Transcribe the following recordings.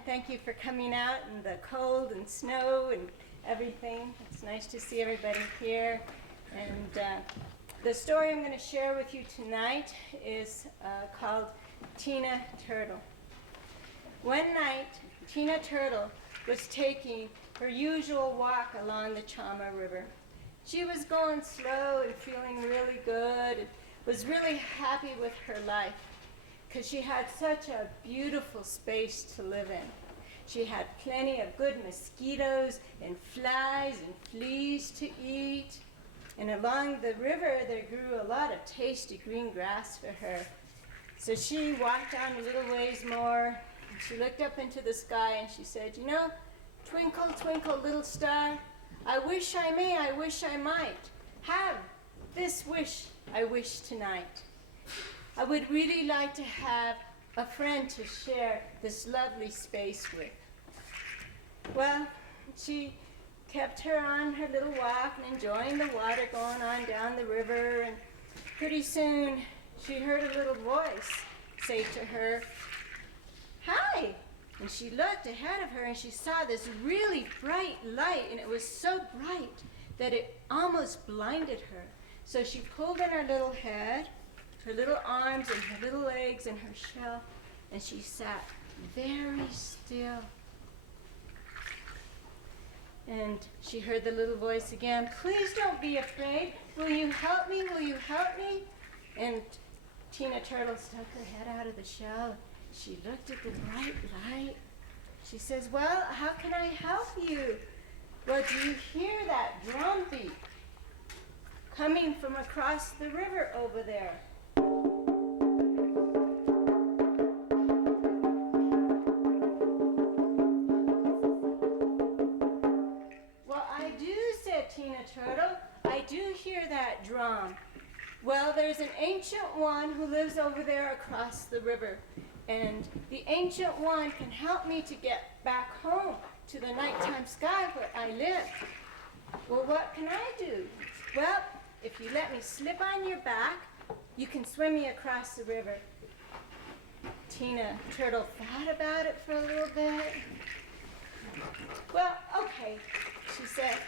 and thank you for coming out in the cold and snow and everything. It's nice to see everybody here. And the story I'm going to share with you tonight is called Tina Turtle. One night, Tina Turtle was taking her usual walk along the Chama River. She was going slow and feeling really good and was really happy with her life because she had such a beautiful space to live in. She had plenty of good mosquitoes and flies and fleas to eat. And along the river, there grew a lot of tasty green grass for her. So she walked on a little ways more, and she looked up into the sky and she said, "You know, twinkle, twinkle, little star, I wish I may, I wish I might have this wish I wish tonight. I would really like to have a friend to share this lovely space with." Well, she kept her on her little walk and enjoying the water going on down the river, and pretty soon she heard a little voice say to her, "Hi!" And she looked ahead of her and she saw this really bright light, and it was so bright that it almost blinded her. So she pulled in her little head, her little arms and her little legs and her shell, and she sat very still. And she heard the little voice again, "Please don't be afraid. Will you help me? Will you help me?" And Tina Turtle stuck her head out of the shell. She looked at the bright light. She says, "Well, how can I help you?" "Well, do you hear that drum beat coming from across the river over there?" "Well, I do," said Tina Turtle. "I do hear that drum." "Well, there's an ancient one who lives over there across the river, and the ancient one can help me to get back home to the nighttime sky where I live." "Well, what can I do?" "Well, if you let me slip on your back, you can swim me across the river." Tina Turtle thought about it for a little bit. "Well, okay," she said.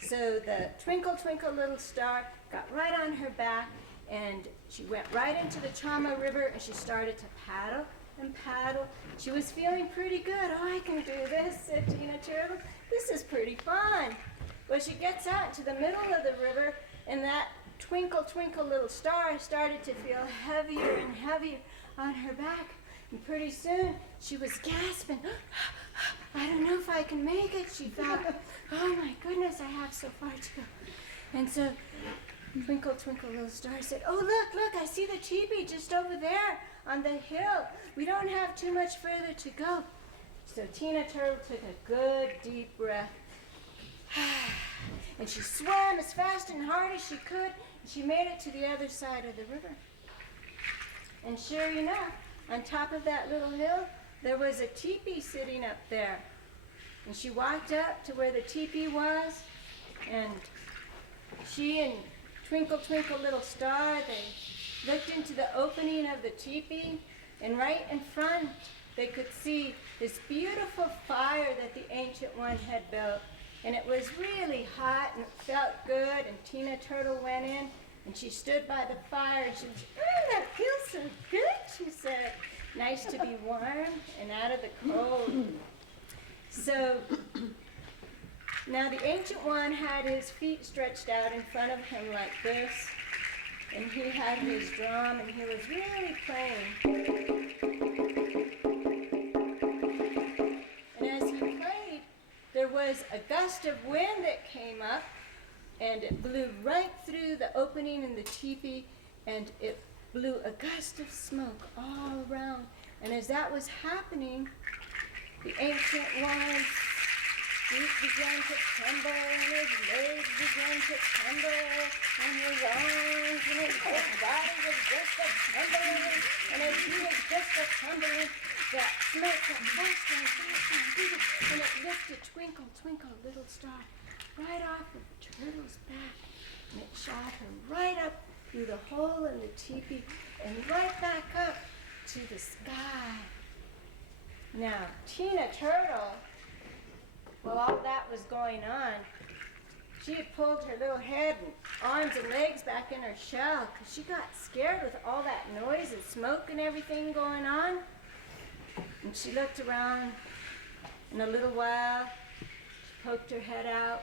So the twinkle, twinkle, little star got right on her back, and she went right into the Chama River, and she started to paddle and paddle. She was feeling pretty good. "Oh, I can do this," said Tina Turtle. "This is pretty fun." Well, she gets out to the middle of the river, and that twinkle, twinkle, little star started to feel heavier and heavier on her back. And pretty soon, she was gasping. "I don't know if I can make it," she thought. "Oh my goodness, I have so far to go." And so, twinkle, twinkle, little star said, "Oh, look, I see the teepee just over there on the hill. We don't have too much further to go." So Tina Turtle took a good deep breath. And she swam as fast and hard as she could, and she made it to the other side of the river. And sure enough, on top of that little hill, there was a teepee sitting up there. And she walked up to where the teepee was, and she and Twinkle, Twinkle, Little Star, they looked into the opening of the teepee, and right in front, they could see this beautiful fire that the Ancient One had built. And it was really hot, and it felt good, and Tina Turtle went in, and she stood by the fire, and she was, "That feels so good," she said. "Nice to be warm and out of the cold." So now the Ancient One had his feet stretched out in front of him like this, and he had his drum, and he was really playing. And as he played, there was a gust of wind that came up, and it blew right through the opening in the teepee, and it blew a gust of smoke all around. And as that was happening, the Ancient One's feet began to tremble, and his legs began to tremble, and his arms and his whole body was just a-trembling. And as he was just a-trembling, that smoke got faster and faster and bigger, and it lifted Twinkle, Twinkle, Little Star right off of the turtle's back, and it shot her right up through the hole in the teepee and right back up to the sky. Now, Tina Turtle, while all that was going on, she had pulled her little head and arms and legs back in her shell because she got scared with all that noise and smoke and everything going on. And she looked around. In a little while, she poked her head out.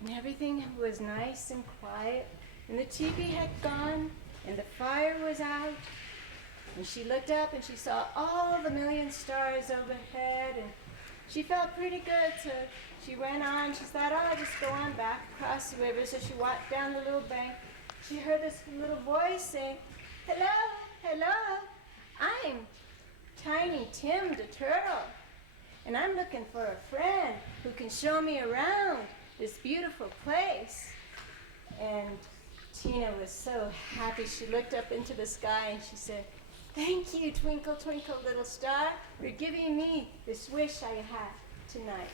And everything was nice and quiet. And the TV had gone, and the fire was out. And she looked up and she saw all the million stars overhead, and she felt pretty good. So she went on. She thought, oh, I'll just go on back across the river. So she walked down the little bank. She heard this little voice saying, hello, hello, I'm Tiny Tim the Turtle, and I'm looking for a friend who can show me around this beautiful place. And Tina was so happy. She looked up into the sky and she said, thank you, twinkle, twinkle, little star, for giving me this wish I had tonight.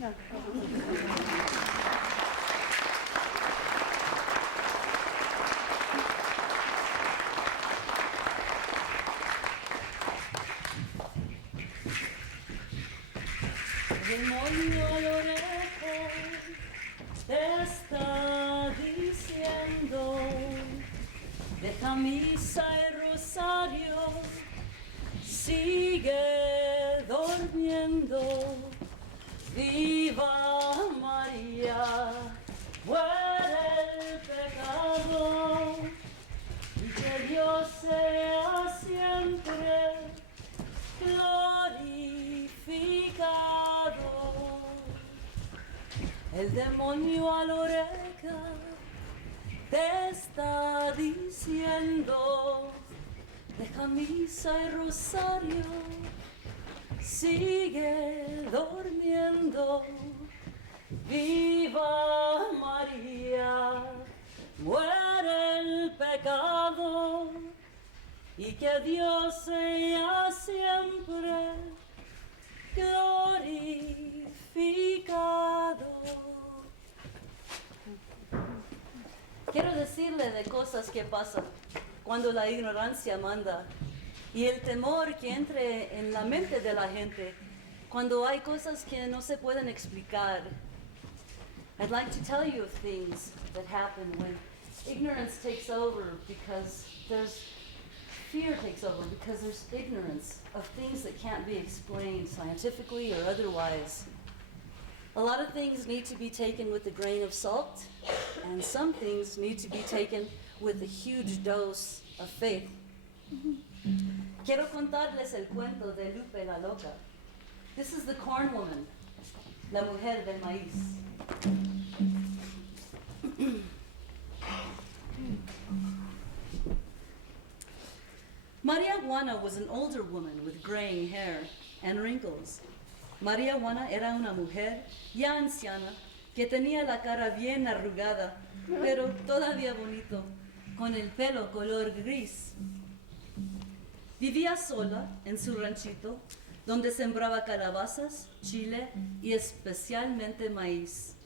No. El moño al orejo te está diciendo, deja misa y rosario, sigue durmiendo, viva María, muere el pecado, y que Dios sea siempre glorificado. El demonio a la oreja te está diciendo, deja misa y rosario, sigue durmiendo, viva María, muere el pecado, y que Dios sea siempre glorificado. Quiero decirle de cosas que pasan cuando la ignorancia manda y el temor que entre en la mente de la gente cuando hay cosas que no se pueden explicar. I'd like to tell you of things that happen when ignorance takes over because fear takes over because there's ignorance of things that can't be explained scientifically or otherwise. A lot of things need to be taken with a grain of salt, and some things need to be taken with a huge dose of faith. Quiero contarles el cuento de Lupe la Loca. This is the corn woman, la mujer del maíz. María Juana was an older woman with graying hair and wrinkles. María Juana era una mujer ya anciana que tenía la cara bien arrugada, pero todavía bonito, con el pelo color gris. Vivía sola en su ranchito, donde sembraba calabazas, chile y especialmente maíz.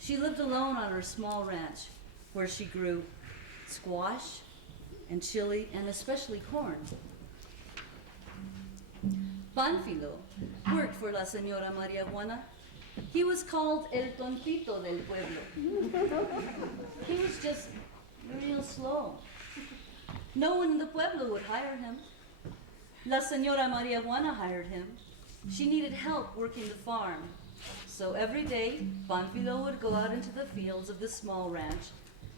She lived alone on her small ranch, where she grew squash and chili and especially corn. Pánfilo worked for la señora María Juana. He was called el tontito del pueblo. He was just real slow. No one in the pueblo would hire him. La señora María Juana hired him. She needed help working the farm. So every day, Pánfilo would go out into the fields of the small ranch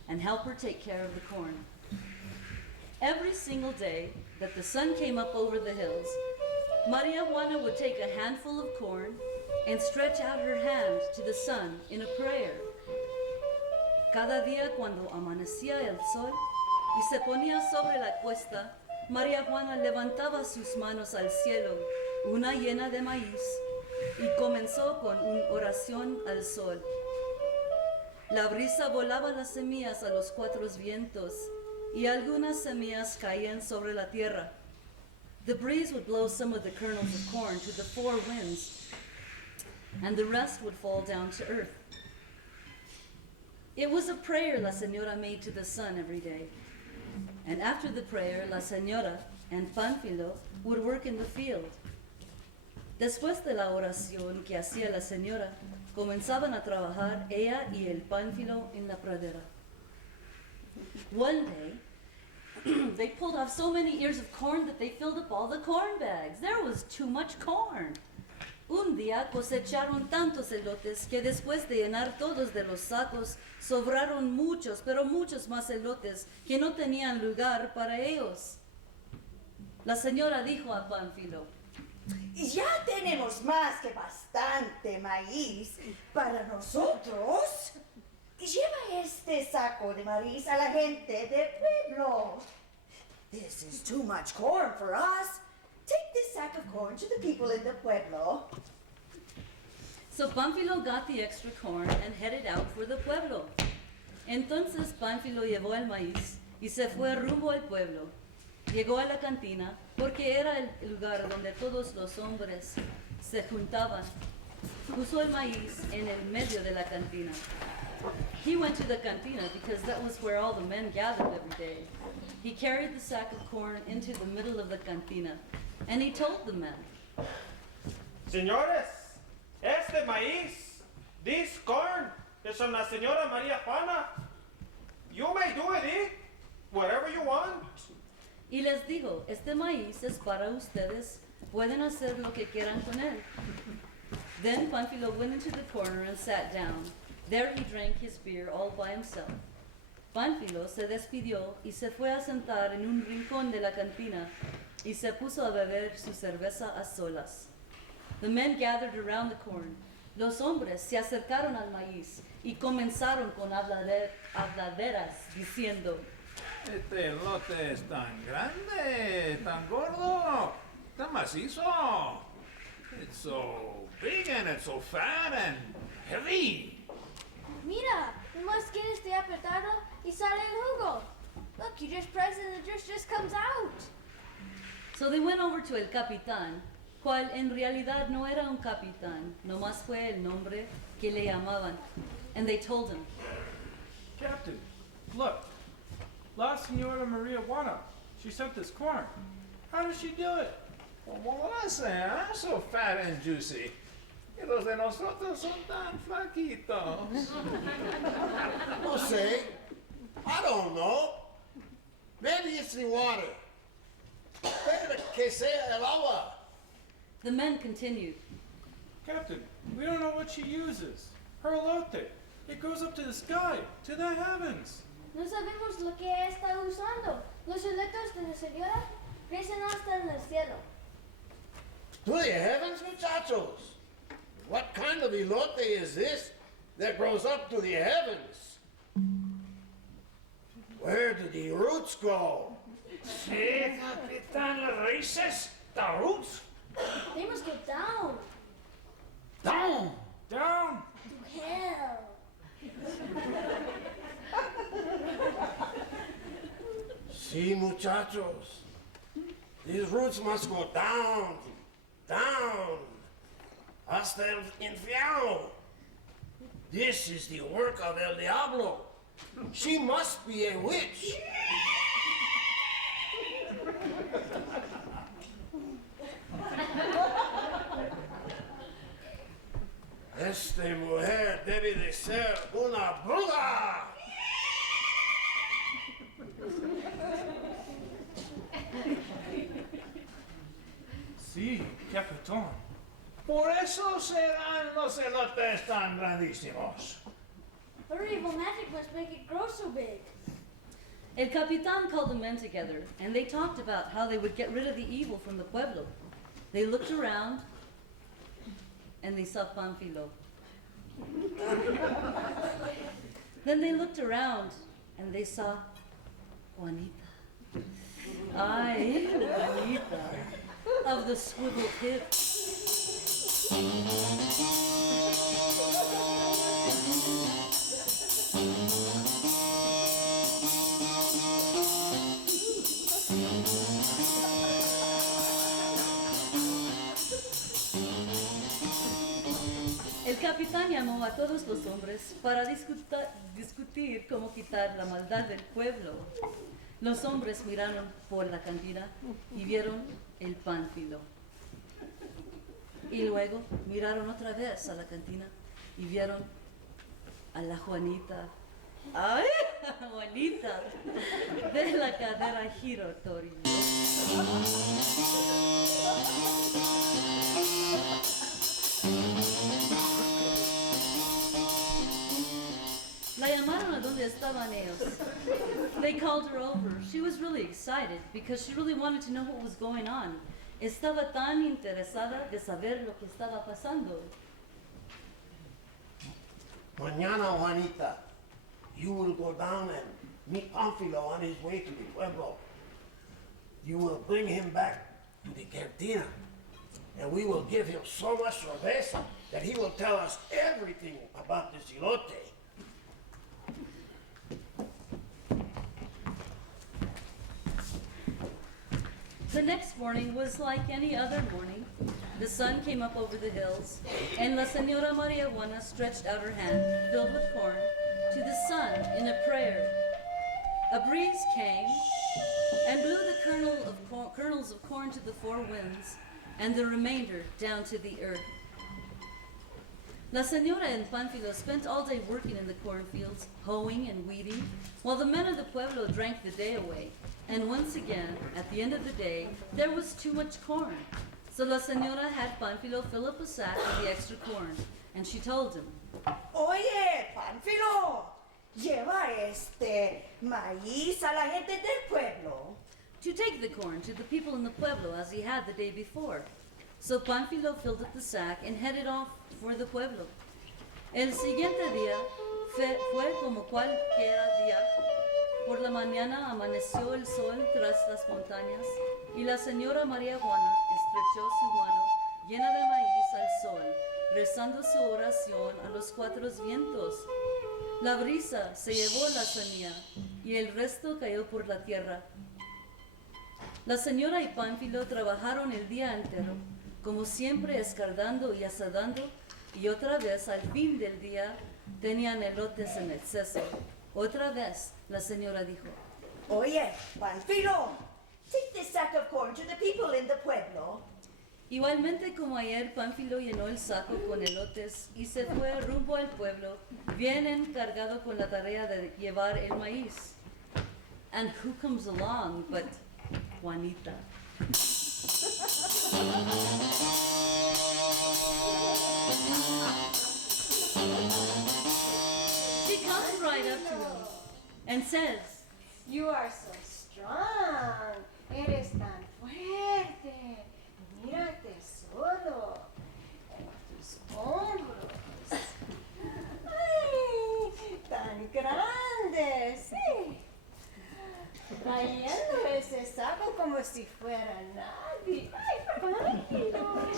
and help her take care of the corn. Every single day that the sun came up over the hills, María Juana would take a handful of corn and stretch out her hand to the sun in a prayer. Cada día cuando amanecía el sol y se ponía sobre la cuesta, María Juana levantaba sus manos al cielo, una llena de maíz, y comenzó con una oración al sol. La brisa volaba las semillas a los cuatro vientos, y algunas semillas caían sobre la tierra. The breeze would blow some of the kernels of corn to the four winds, and the rest would fall down to earth. It was a prayer La Señora made to the sun every day. And after the prayer, La Señora and Pánfilo would work in the field. Después de la oración que hacía la señora, comenzaban a trabajar ella y el Pánfilo en la pradera. One day, they pulled off so many ears of corn that they filled up all the corn bags. There was too much corn. Un día cosecharon tantos elotes que después de llenar todos de los sacos, sobraron muchos, pero muchos más elotes que no tenían lugar para ellos. La señora dijo a Pánfilo: Ya tenemos más que bastante maíz para nosotros. Lleva este saco de maíz a la gente del pueblo. This is too much corn for us. Take this sack of corn to the people in the pueblo. So Pánfilo got the extra corn and headed out for the pueblo. Entonces Pánfilo llevó el maíz y se fue rumbo al pueblo. Llegó a la cantina porque era el lugar donde todos los hombres se juntaban. Puso el maíz en el medio de la cantina. He went to the cantina because that was where all the men gathered every day. He carried the sack of corn into the middle of the cantina, and he told the men, Señores, este maíz, this corn, is from la señora María Juana. You may do with it whatever you want. y les dijo, este maíz es para ustedes, pueden hacer lo que quieran con él. Then Pánfilo went into the corner and sat down. There he drank his beer all by himself. Pánfilo se despidió y se fue a sentar en un rincón de la cantina y se puso a beber su cerveza a solas. The men gathered around the corn. Los hombres se acercaron al maíz y comenzaron con habladeras diciendo, Este elote es tan grande, tan gordo, tan macizo. It's so big and it's so fat and heavy. Mira, nomás quieres este apretado y sale el jugo. Look, you just press it and the juice just comes out. So they went over to el capitán, cual en realidad no era un capitán, nomás fue el nombre que le llamaban. And they told him, Captain, look, La Señora Maria Juana, she sent this corn. How does she do it? Como lo hace, ¿eh? So fat and juicy. Y los de nosotros son tan flaquitos. No sé. I don't know. Maybe it's the water. Maybe que sea el agua. the men continued, Captain, we don't know what she uses. Her elote, it goes up to the sky, to the heavens. No sabemos lo que está usando. Los electos de la señora crecen hasta en el cielo. To the heavens, muchachos. What kind of elote is this that grows up to the heavens? Where do the roots go? Sí, capitán, las raíces, the roots. They must go down Down. Down! to hell. See, muchachos. These roots must go down, down, hasta el infierno. This is the work of El Diablo. She must be a witch. Esta mujer debe de ser una bruja. Sí, Capitán. Por eso serán los elotes tan grandísimos. Her evil magic must make it grow so big. El capitán called the men together, and they talked about how they would get rid of the evil from the pueblo. They looked around, and they saw Pánfilo. Then they looked around, and they saw Juanita. Ay, Juanita, of the swiveled hips. El capitán llamó a todos los hombres para discutir cómo quitar la maldad del pueblo. Los hombres miraron por la cantina y vieron el pánfilo. Y luego miraron otra vez a la cantina y vieron a la Juanita. ¡Ay, Juanita! De la cadera giratoria. La llamaron a donde estaban ellos. They called her over. She was really excited because she really wanted to know what was going on. Estaba tan interesada de saber lo que estaba pasando. Mañana, Juanita, you will go down and meet Pánfilo on his way to the pueblo. You will bring him back to the cantina, and we will give him so much cerveza that he will tell us everything about this elote. The next morning was like any other morning. The sun came up over the hills, and La Señora María Juana stretched out her hand, filled with corn, to the sun in a prayer. A breeze came and blew the kernels of corn to the four winds, and the remainder down to the earth. La Señora and Pánfilo spent all day working in the cornfields, hoeing and weeding, while the men of the pueblo drank the day away. And once again, at the end of the day, there was too much corn. So La Señora had Pánfilo fill up a sack with the extra corn, and she told him, Oye, Pánfilo, lleva este maíz a la gente del pueblo. to take the corn to the people in the pueblo as he had the day before. So Pánfilo filled up the sack and headed off for the pueblo. El siguiente día fue como cualquier día. Por la mañana amaneció el sol tras las montañas y la señora María Juana estrechó su mano llena de maíz al sol, rezando su oración a los cuatro vientos. La brisa se llevó la semilla y el resto cayó por la tierra. La señora y Pánfilo trabajaron el día entero, como siempre escardando y asadando, y otra vez al fin del día tenían elotes en exceso. Otra vez la señora dijo, Oye, Pánfilo, take this sack of corn to the people in the pueblo. igualmente como ayer Pánfilo llenó el saco con elotes y se fue rumbo al pueblo, bien encargado con la tarea de llevar el maíz. And who comes along but Juanita? She comes right up to him and says, You are so strong. Eres tan fuerte. Mírate solo. En tus hombros. Ay, tan grande, sí. Trayendo ese saco como si fuera nadie. Ay, tranquilo.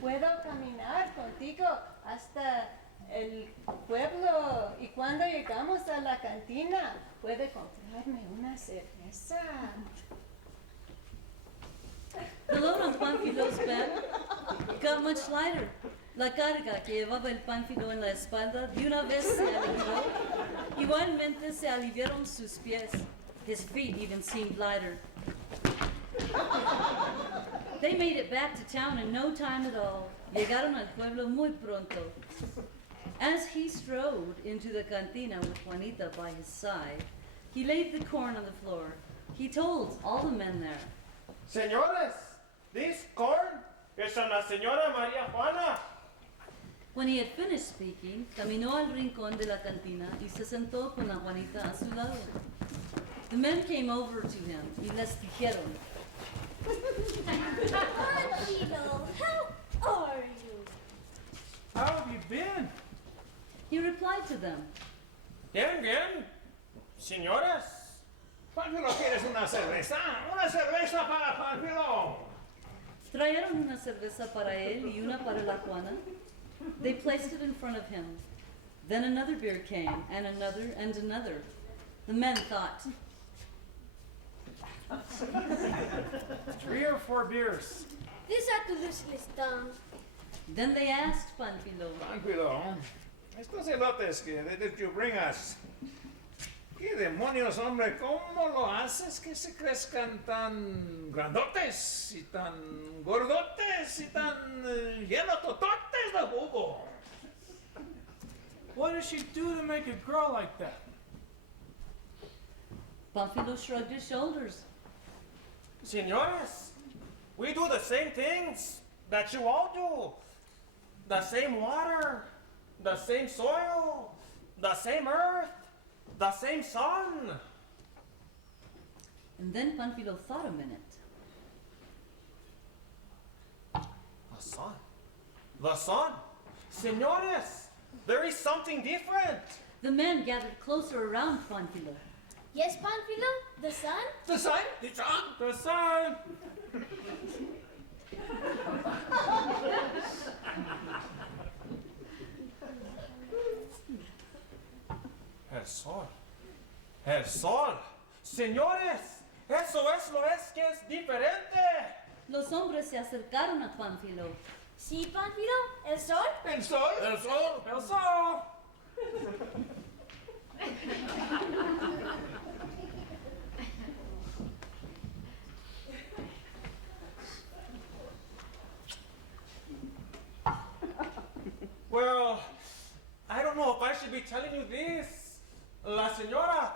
Puedo caminar contigo hasta el pueblo y cuando llegamos a la cantina puede comprarme una cerveza. The load on Pánfilo's back got much lighter. La carga que llevaba el Pánfilo en la espalda de una vez se alivió. Igualmente se aliviaron sus pies. His feet even seemed lighter. They made it back to town in no time at all. Llegaron al pueblo muy pronto. As he strode into the cantina with Juanita by his side, he laid the corn on the floor. He told all the men there, Señores, this corn is from la señora María Juana. When he had finished speaking, caminó al rincón de la cantina y se sentó con la Juanita a su lado. The men came over to him y les dijeron, Pánfilo, how are you? How have you been? he replied to them, Bien, bien. Señores, Pánfilo, ¿quieres una cerveza? ¡Una cerveza para Pánfilo! trajeron una cerveza para él y una para la Juana. They placed it in front of him. Then another beer came, and another, and another. The men thought, 3 or 4 beers. This had to lose his tongue. then they asked Pánfilo, Pánfilo, estos elotes que did you bring us, ¿Qué demonios, hombre? ¿Cómo lo haces que se crezcan tan grandotes y tan gordotes y tan llenotototes de jugo? What does she do to make it grow like that? Pánfilo shrugged his shoulders. Senores, we do the same things that you all do. The same water, the same soil, the same earth, the same sun. And then Pánfilo thought a minute. The sun. The sun. Senores, there is something different. The men gathered closer around Pánfilo. Yes, Pánfilo? The sun? The sun? The sun? The sun! El sol. El sol. Señores, eso es lo es que es diferente. Los hombres se acercaron a Pánfilo. Sí, Pánfilo? ¿El sol? ¿El sol? El sol. El sol! Well, I don't know if I should be telling you this. La señora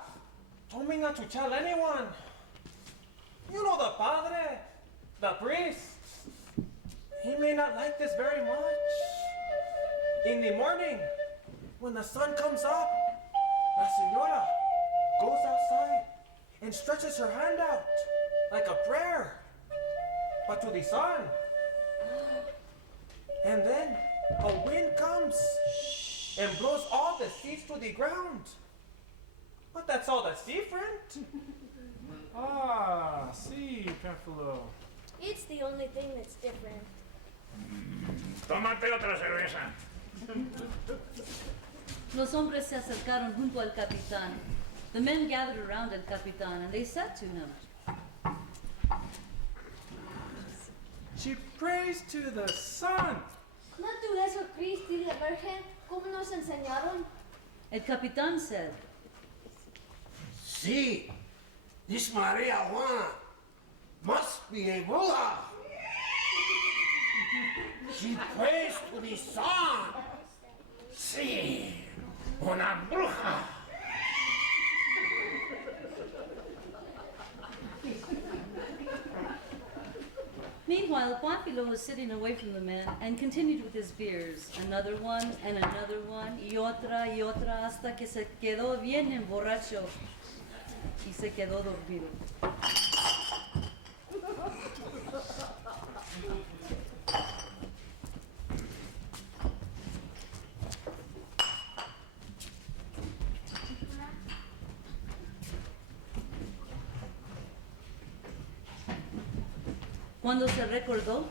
told me not to tell anyone. You know the padre, the priest. He may not like this very much. In the morning, when the sun comes up, la señora goes outside and stretches her hand out like a prayer, but to the sun. And then a wind comes and blows all the seeds to the ground. But that's all that's different. Ah, sí, Pánfilo. It's the only thing that's different. Tómate otra cerveza. Los hombres se acercaron junto al capitán. The men gathered around el capitán and they said to him, She prays to the sun. ¿No tú eso, Cristo y la Virgen, como nos enseñaron? el capitán said, Sí, this Maria Juana must be a bruja. She prays to the sun. Sí, una bruja. Meanwhile, Pánfilo was sitting away from the men and continued with his beers, another one and another one, y otra, hasta que se quedó bien emborracho y se quedó dormido. Cuando se recordó,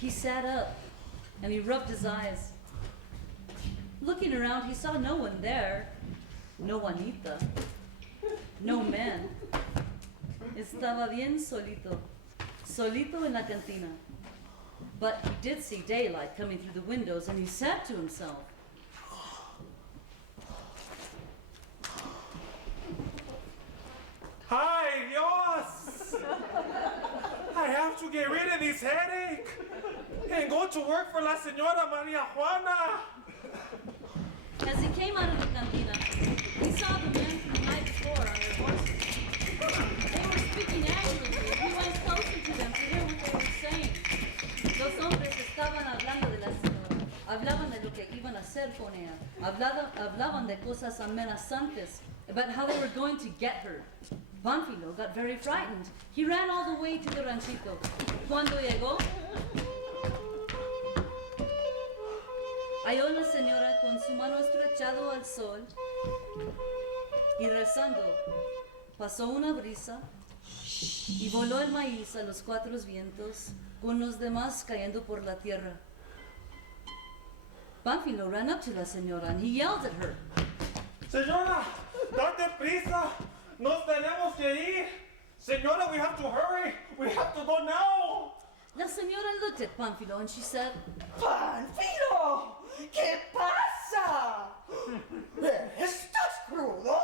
he sat up and he rubbed his eyes. Looking around, he saw no one there, no Juanita, no men. Estaba bien solito, solito en la cantina. But he did see daylight coming through the windows, and he said to himself, Ay, Dios! I have to get rid of this headache and go to work for La Señora Maria Juana. as he came out of the cantina, he saw the men from the night before on their horses. They were speaking angrily. He went closer to them to hear what they were saying. Los hombres estaban hablando de la señora, hablaban de lo que iban a hacer con ella, hablaban de cosas amenazantes, about how they were going to get her. Pánfilo got very frightened. He ran all the way to the ranchito. Cuando llegó, halló a la señora con su mano estrechado al sol y rezando. Pasó una brisa y voló el maíz a los cuatro vientos, con los demás cayendo por la tierra. Pánfilo ran up to la señora and he yelled at her. Señora, date prisa. Nos tenemos que ir. Señora, we have to hurry. We have to go now. La señora looked at Pánfilo and she said, ¡Pánfilo! ¿Qué pasa? ¿Estás crudo?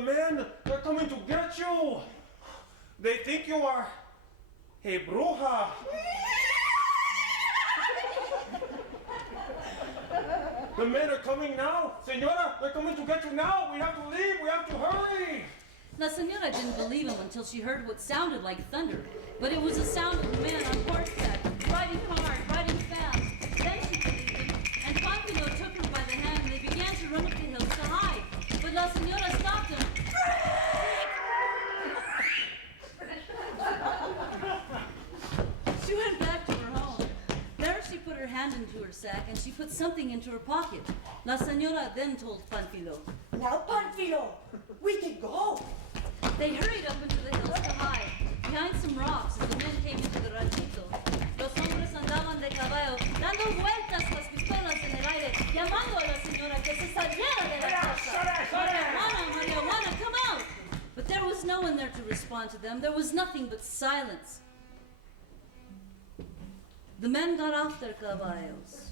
men, they're coming to get you. They think you are a bruja. The men are coming now. Senora, they're coming to get you now. We have to leave. We have to hurry. La Señora didn't believe him until she heard what sounded like thunder, but it was the sound of men on horseback, riding hard, riding fast. Then she believed him, and Panfilo took her by the hand, and they began to run up the hills to hide. But La Señora stopped him. She went back to her home. There she put her hand into her sack, and she put something into her pocket. La Señora then told Panfilo. Now, Panfilo, we can go. They hurried up into the hills to hide, behind some rocks as the men came into the ranchito. Los hombres andaban de caballo, dando vueltas las pistolas en el aire, llamando a la señora que se saliera de la casa. Maria Juana, come out! But there was no one there to respond to them. There was nothing but silence. The men got off their caballos.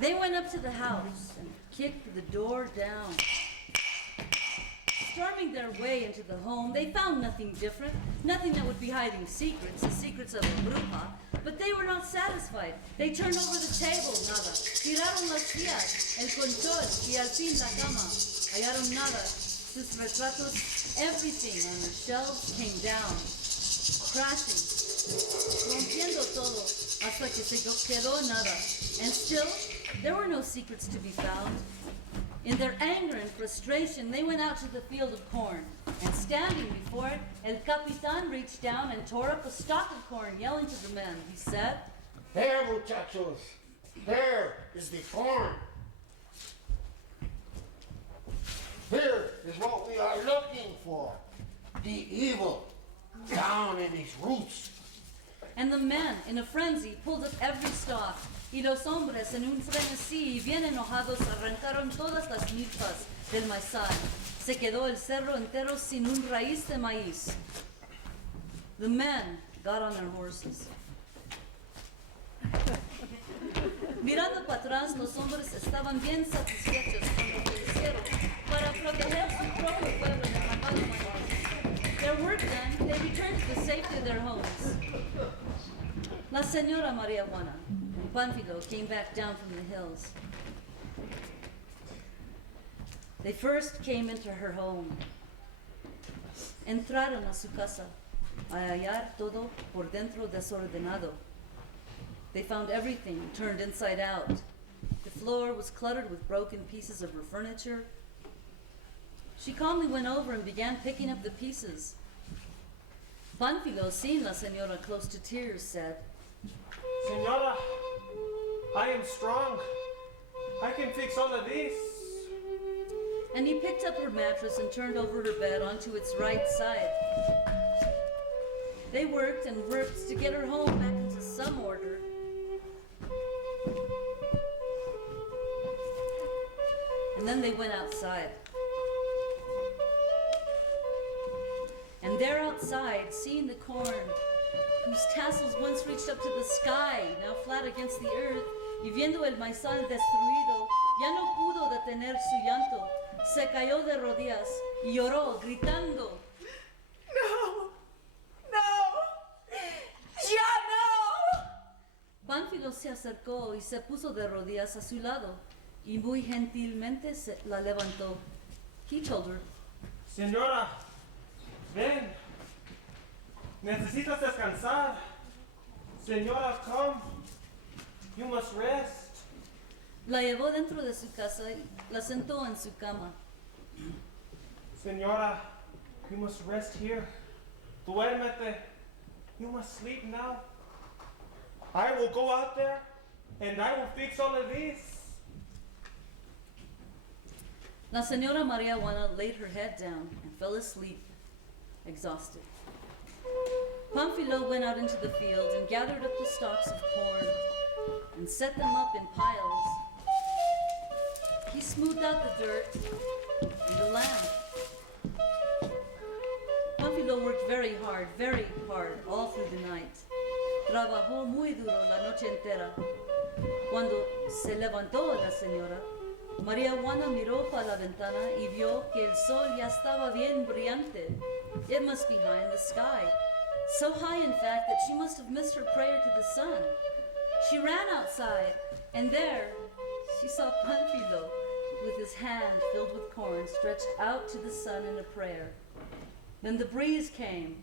They went up to the house and kicked the door down. Storming their way into the home, they found nothing different, nothing that would be hiding secrets, the secrets of a bruja, but they were not satisfied. They turned over the table, nada. Tiraron las sillas, el colchón, y al fin la cama. Hallaron nada. Sus retratos, everything on the shelves came down, crashing, rompiendo todo, hasta que se quedó nada. And still, there were no secrets to be found. In their anger and frustration, they went out to the field of corn, and standing before it, El Capitan reached down and tore up a stalk of corn, yelling to the men. He said, There, muchachos. There is the corn. Here is what we are looking for. The evil down in its roots. and the men, in a frenzy, pulled up every stalk. Y los hombres, en un frenesí y bien enojados, arrancaron todas las milpas del maizal. Se quedó el cerro entero sin un raíz de maíz. The men got on their horses. Mirando para atrás, los hombres estaban bien satisfechos con lo que hicieron para proteger su propio pueblo en el malvado maíz. Their work done, they returned to the safety of their homes. La Señora Maria Juana and Panfilo came back down from the hills. They first came into her home. Entraron a su casa a hallar todo por dentro desordenado. They found everything turned inside out. The floor was cluttered with broken pieces of her furniture. She calmly went over and began picking up the pieces. Panfilo, seeing La Señora close to tears, said, Senora, I am strong. I can fix all of this. and he picked up her mattress and turned over her bed onto its right side. They worked and worked to get her home back into some order. And then they went outside. And there outside, seeing the corn, whose tassels once reached up to the sky, now flat against the earth, y viendo el maizal destruido, ya no pudo detener su llanto. Se cayó de rodillas y lloró, gritando. No, no, ya no. Pánfilo se acercó y se puso de rodillas a su lado, y muy gentilmente la levantó. He told her, Senora, ven. Necesitas descansar. Senora, come. You must rest. la llevó dentro de su casa y la sentó en su cama. Senora, you must rest here. Duérmete. You must sleep now. I will go out there and I will fix all of this. La Señora Maria Juana laid her head down and fell asleep, exhausted. Pánfilo went out into the field and gathered up the stalks of corn and set them up in piles. He smoothed out the dirt and the land. Pánfilo worked very hard, all through the night. Trabajó muy duro la noche entera. Cuando se levantó la señora, María Juana miró para la ventana y vio que el sol ya estaba bien brillante. It must be high in the sky. So high, in fact, that she must have missed her prayer to the sun. She ran outside, and there she saw Panfilo with his hand filled with corn stretched out to the sun in a prayer. Then the breeze came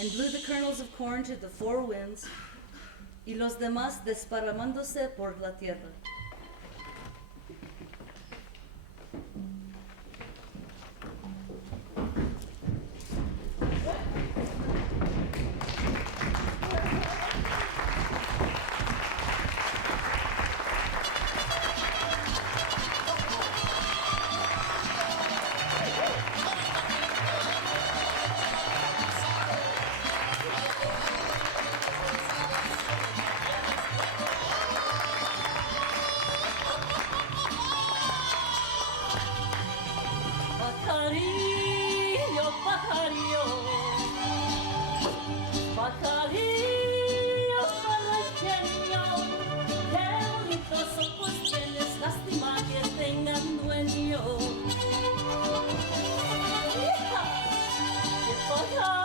and blew the kernels of corn to the four winds, y los demás desparramándose por la tierra. Pajarillo, pajarillo, pajarillo malagueño, qué bonitos ojos tienes, lástima que tengan dueño. Qué pajarillo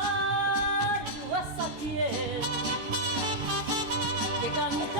es aquel que canta.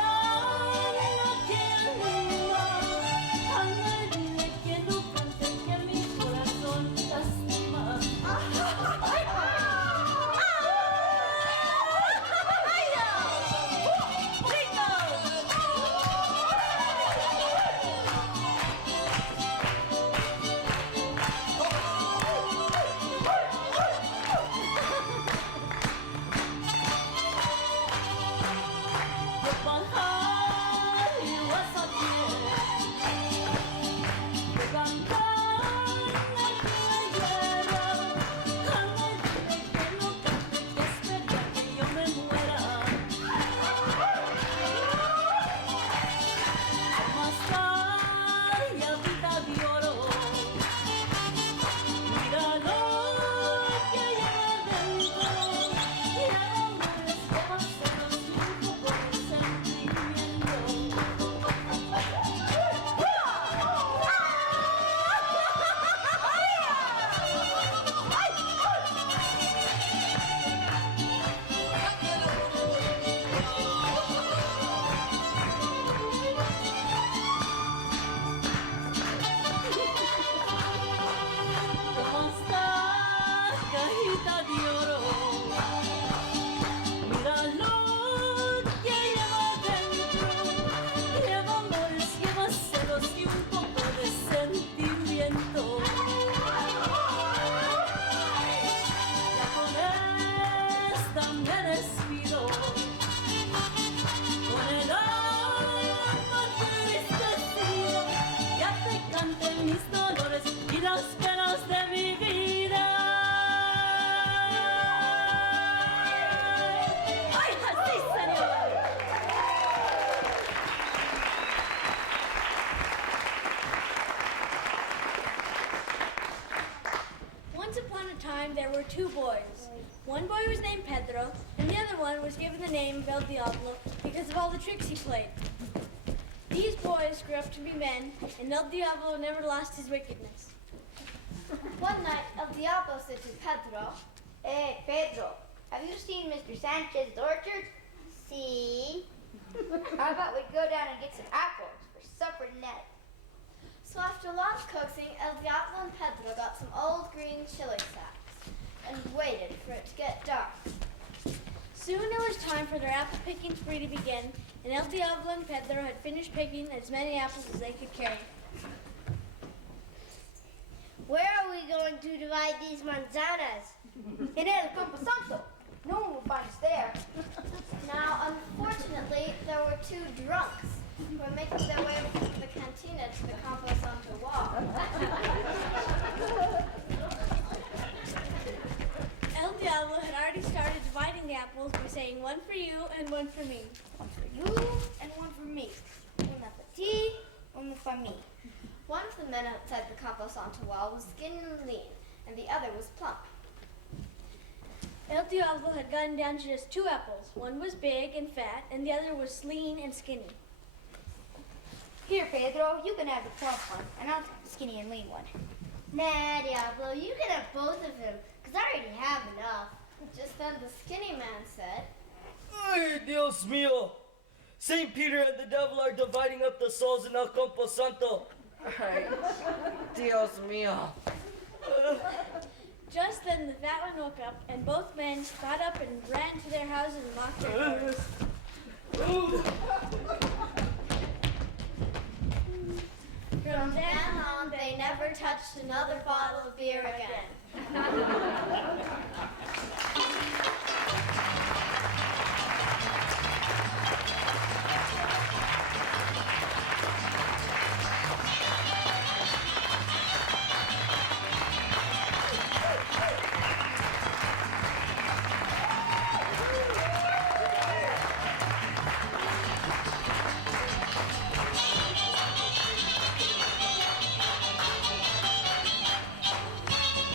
There were two boys. One boy was named Pedro, and the other one was given the name of El Diablo because of all the tricks he played. These boys grew up to be men, and El Diablo never lost his wickedness. One night, El Diablo said to Pedro, "Hey, Pedro, have you seen Mr. Sanchez's orchard?" "See." "How about we go down and get some apples for supper tonight?" So after a lot of coaxing, El Diablo and Pedro got some old green chili sacks and waited for it to get dark. Soon it was time for their apple picking spree to begin, and El Diablo and Pedro had finished picking as many apples as they could carry. "Where are we going to divide these manzanas?" "In El Camposanto. No one will find us there." Now, unfortunately, there were two drunks who were making their way from the cantina to the Camposanto wall. El Diablo had already started dividing the apples by saying one for you and one for me. One for you and one for me. Una for ti, una for me. One of the men outside the Camposanto wall was skinny and lean, and the other was plump. El Diablo had gotten down to just two apples. One was big and fat, and the other was lean and skinny. Here, Pedro, you can have the plump one, and I'll take the skinny and lean one. Nah, Diablo, you can have both of them, because I already have enough. Just then the skinny man said, Ay, Dios mío! Saint Peter and the devil are dividing up the souls in El Campo Santo. Ay, Dios mío. Just then the fat one woke up, and both men got up and ran to their houses and locked their doors. From then on, they never touched another bottle of beer again.